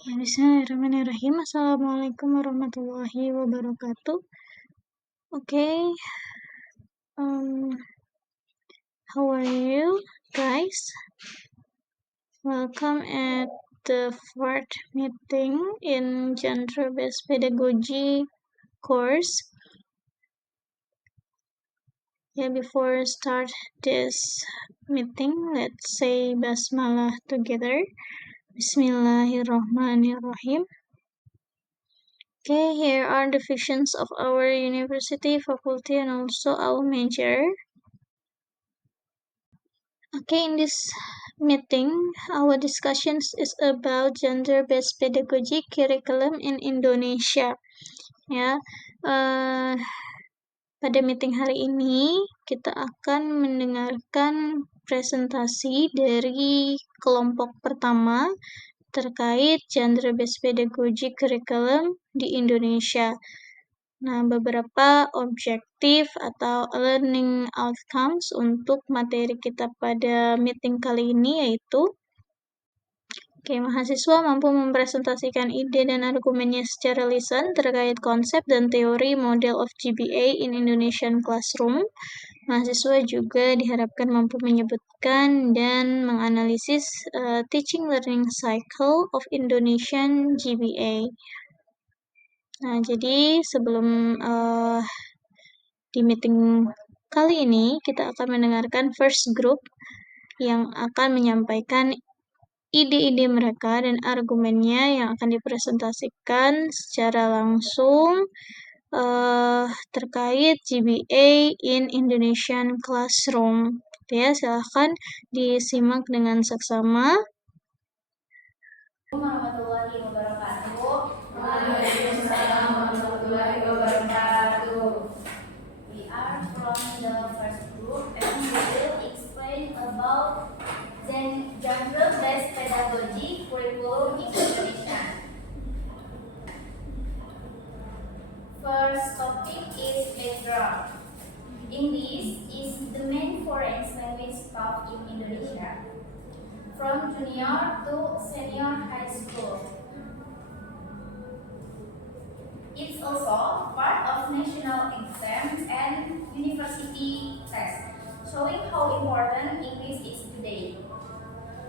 Ya, bismillahirrahmanirrahim. Assalamualaikum warahmatullahi wabarakatuh. Okay, how are you guys? Welcome at the fourth meeting in gender-based pedagogy course. Before start this meeting, let's say basmalah together. Bismillahirrahmanirrahim. Okay, here are the visions of our university, faculty, and also our major. Okay, in this meeting, our discussions is about gender-based pedagogy curriculum in Indonesia. Pada meeting hari ini, kita akan mendengarkan presentasi dari kelompok pertama terkait gender-based pedagogy curriculum di Indonesia. Nah, beberapa objektif atau learning outcomes untuk materi kita pada meeting kali ini yaitu mahasiswa mampu mempresentasikan ide dan argumennya secara lisan terkait konsep dan teori model of GBA in Indonesian classroom. Mahasiswa juga diharapkan mampu menyebutkan dan menganalisis teaching learning cycle of Indonesian GBA. Nah, jadi sebelum di meeting kali ini kita akan mendengarkan first group yang akan menyampaikan ide-ide mereka dan argumennya yang akan dipresentasikan secara langsung terkait GBA in Indonesian classroom. Silahkan disimak dengan seksama. Warahmatullahi wabarakatuh. Waalaikumsalam warahmatullahi wabarakatuh. We are from the first group and we will explain about gender-based pedagogy curriculum in Indonesia. First topic is background. English is the main foreign language taught in Indonesia, from junior to senior high school. It's also part of national exams and university tests, showing how important English is today.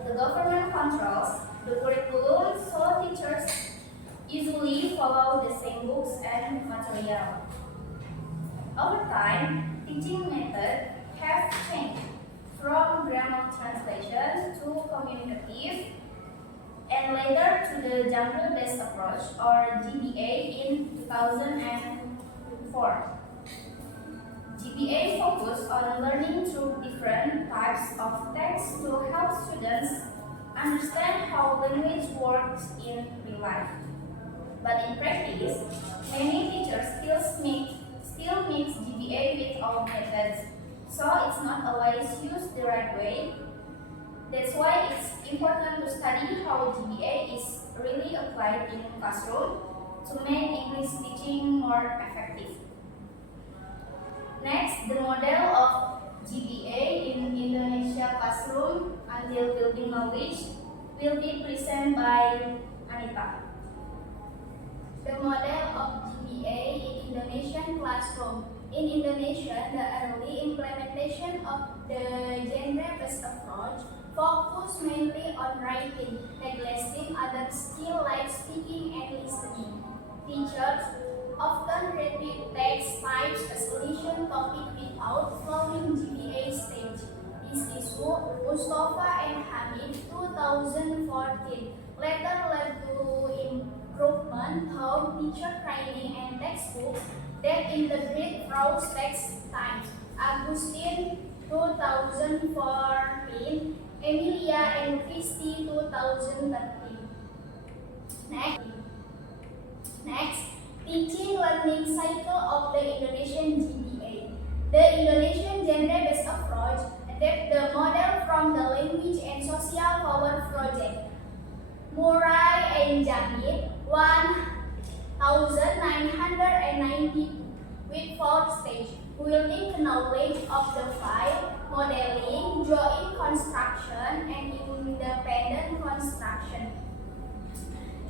The government controls the curriculum, so teachers usually follow the same books and material. Over time, teaching methods have changed from grammar translation to communicative, and later to the genre-based approach or GBA in 2004. GBA focused on learning through different types of text to help students understand how language works in real life. But in practice, many teachers still mix GBA with old methods, so it's not always used the right way. That's why it's important to study how GBA is really applied in classroom to make English teaching more effective. Next, the model of GBA in Indonesia classroom until building knowledge will be presented by Anita. The model of GBA in Indonesian classroom. In Indonesia, the early implementation of the genre-based approach focus mainly on writing, neglecting other skills like speaking and listening. Teachers often repeat text types as solution topic without following GBA stage. This is Mustafa and Hamid 2014 later led to improvement through teacher training and textbooks that integrate prose text types. Agustin 2014, Emilia and Christy 2013. Next, teaching learning cycle of the Indonesian GBA. The Indonesian gender-based approach adapts the model from the Language and Social Power Project. Murray and Jamil 1990 with 4 stages: building knowledge of the file, modeling, joint construction, and independent construction.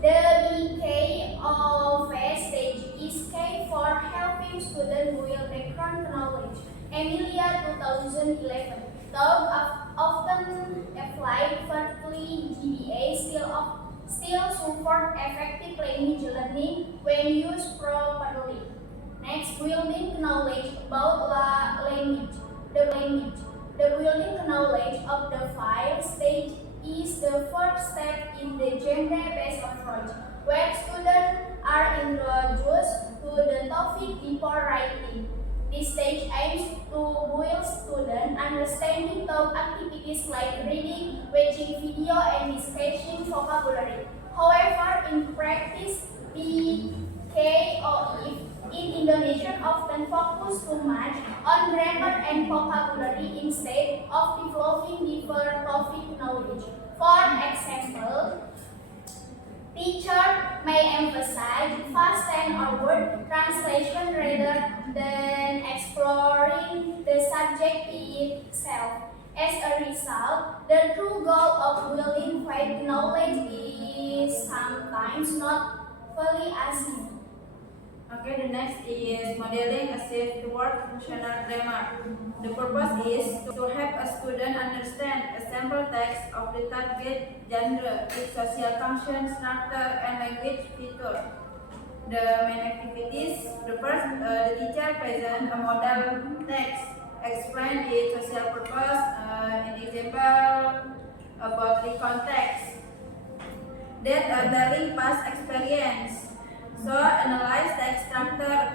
The of a stage is K for helping students build background knowledge. Emilia 2011. Though often applied vertically, GBA still support effective language learning when used properly. Next, building knowledge about language. The building knowledge of the file stage is the first step in the genre-based approach, where students are introduced to the topic before writing. This stage aims to build student understanding of activities like reading, watching video, and discussing vocabulary. However, in practice, BKOE in Indonesian often focus too much on grammar and vocabulary instead of developing deeper topic knowledge. For example, teacher may emphasize fast and word translation rather than exploring the subject itself. As a result, the true goal of building faith knowledge is sometimes not fully achieved. Okay, the next is modeling a safe word functional grammar. The purpose is to help a student understand a sample text of the target genre, its social function, structure, and language feature. The main activities: the first, the teacher presents a model text, explain its social purpose, an example about the context, that telling past experience. So analyze text structure,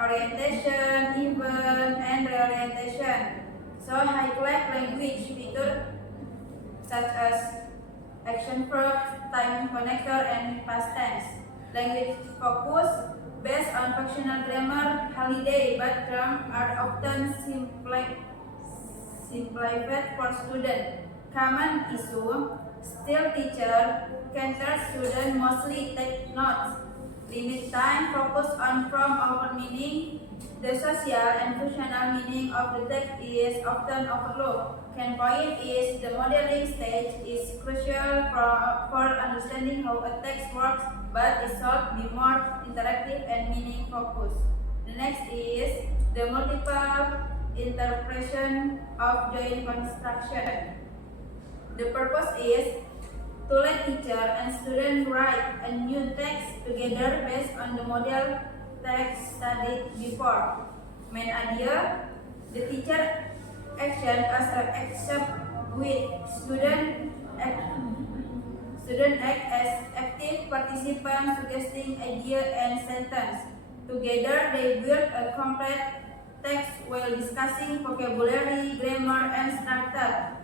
orientation, event, and reorientation. So highlight language feature such as action verb, time connector, and past tense. Language focus based on functional grammar, holiday, but terms are often simplified for student. Common issue: still teacher can tell student mostly take notes. Limit time, focus on from over meaning. The social and functional meaning of the text is often overlooked. Can point is the modeling stage is crucial for understanding how a text works, but it should be more interactive and meaning focused. The next is the multiple interpretation of joint construction. The purpose is to let teacher and student write a new text together based on the model text studied before. Main idea: the teacher action as a accept with student act as active participants suggesting idea and sentence. Together they build a complete text while discussing vocabulary, grammar, and structure.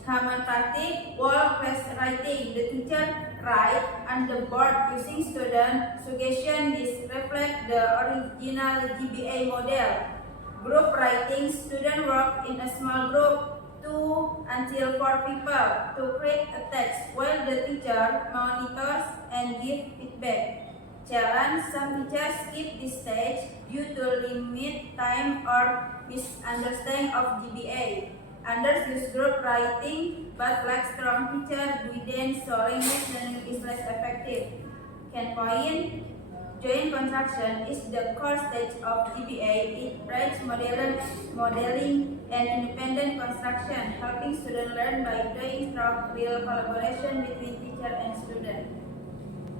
Common practice: wall-based writing. The teacher write on the board using student suggestion. This reflects the original GBA model. Group writing: student work in a small group, 2 until 4 people, to create a text while the teacher monitors and gives feedback. Challenge: some teachers skip this stage due to limited time or misunderstanding of GBA. Others use group writing but lack strong teacher guidance, so language learning is less effective. Can point: joint construction is the core stage of GBA. It breaks modeling and independent construction, helping students learn by doing through real collaboration between teacher and student.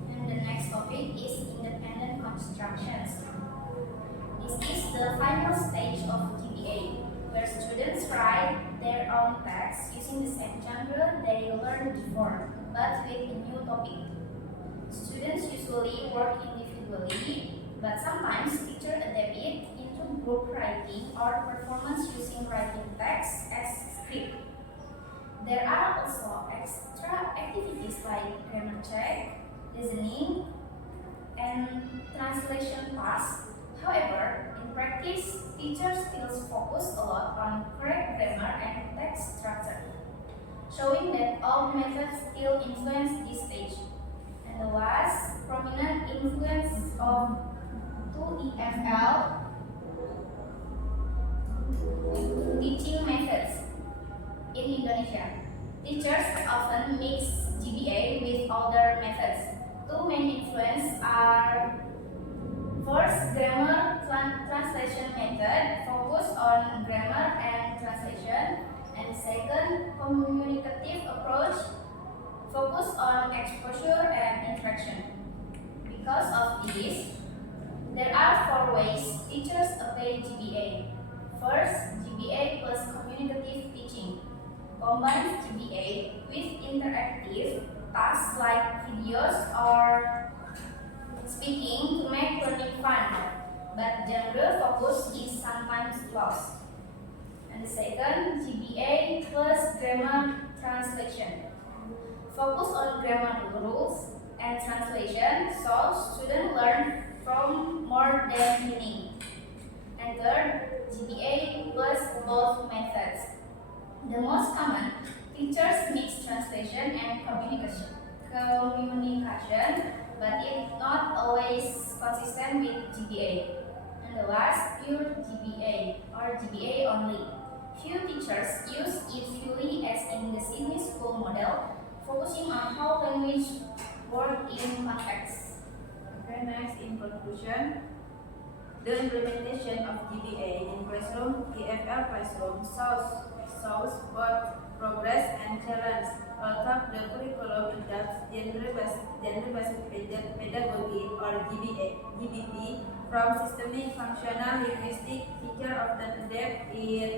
And the next topic is independent constructions. This is the final stage of GBA, where students write their own text using the same genre they learned before, but with a new topic. Students usually work individually, but sometimes teachers adapt it into group writing or performance using writing text as script. There are also extra activities like grammar check, listening, and translation tasks. However, in practice, teachers still focus a lot on correct grammar and text structure, showing that all methods still influence this stage. And the last prominent influence of 2EFL teaching methods in Indonesia. Teachers often mix GBA with other methods. Two main influences are: first, grammar translation method, focus on grammar and translation, and second, communicative approach, focus on exposure and interaction. Because of this, there are four ways teachers apply GBA. First, GBA plus communicative teaching combines GBA with interactive tasks like videos or speaking to make learning fun, but general focus is sometimes lost. And the second, GBA plus grammar translation. Focus on grammar rules and translation so students learn from more than meaning. And third, GBA plus both methods. The most common, teachers mix translation and communication, but it's not always consistent with GBA. And the last, pure GBA or GBA only. Few teachers use it fully as in the Sydney School model, focusing on how language work in context. Okay, next, in conclusion, the implementation of GBA in classroom, EFL classroom, shows both progress and challenge. Although the curriculum adapts gender-based pedagogy or GBP from systemic functional linguistic, teachers often adapt it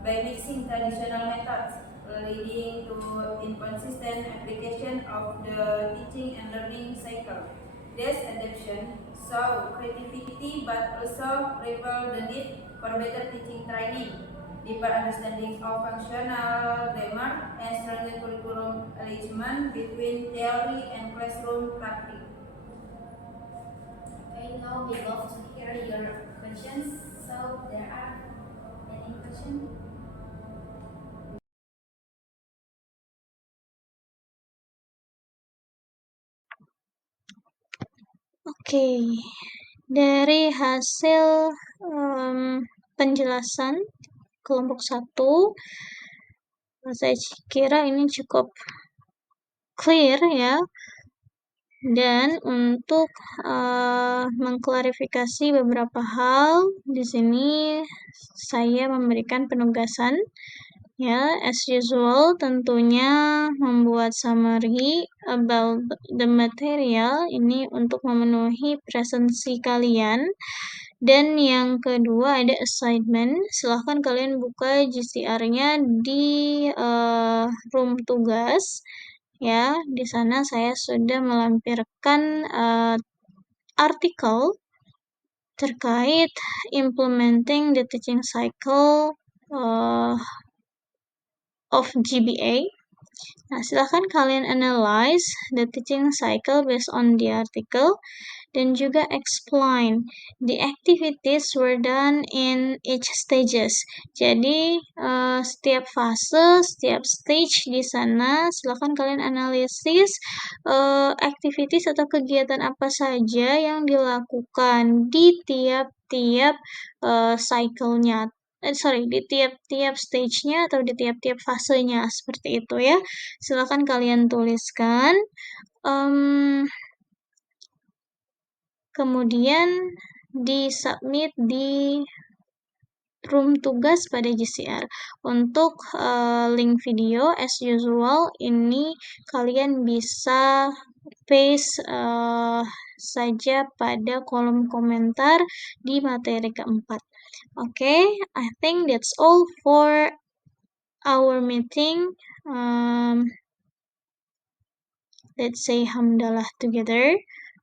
by mixing traditional methods, leading to inconsistent application of the teaching and learning cycle. This adaptation shows creativity but also reveals the need for better teaching training, deeper understanding of functional grammar, and stronger curriculum alignment between theory and classroom practice. Okay, now we love to hear your questions. So there are any questions? Oke, dari hasil penjelasan kelompok 1, saya kira ini cukup clear ya. Dan untuk mengklarifikasi beberapa hal, di sini saya memberikan penugasan. Ya, as usual, tentunya membuat summary about the material ini untuk memenuhi presensi kalian. Dan yang kedua ada assignment. Silahkan kalian buka GCR-nya di room tugas. Ya, di sana saya sudah melampirkan artikel terkait implementing the teaching cycle of GBA. Nah, silahkan kalian analyze the teaching cycle based on the article dan juga explain the activities were done in each stages. Jadi setiap fase, setiap stage di sana, silahkan kalian analisis activities atau kegiatan apa saja yang dilakukan di tiap-tiap cycle-nya. Di tiap-tiap stage-nya atau di tiap-tiap fasenya, seperti itu ya. Silakan kalian tuliskan. Kemudian di-submit di room tugas pada GCR. Untuk link video, as usual, ini kalian bisa paste saja pada kolom komentar di materi keempat. Okay, I think that's all for our meeting. Let's say hamdalah together.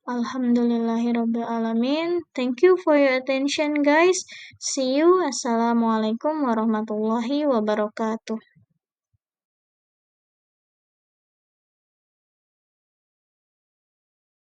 Alhamdulillahirabbil alamin. Thank you for your attention, guys. See you. Assalamualaikum warahmatullahi wabarakatuh.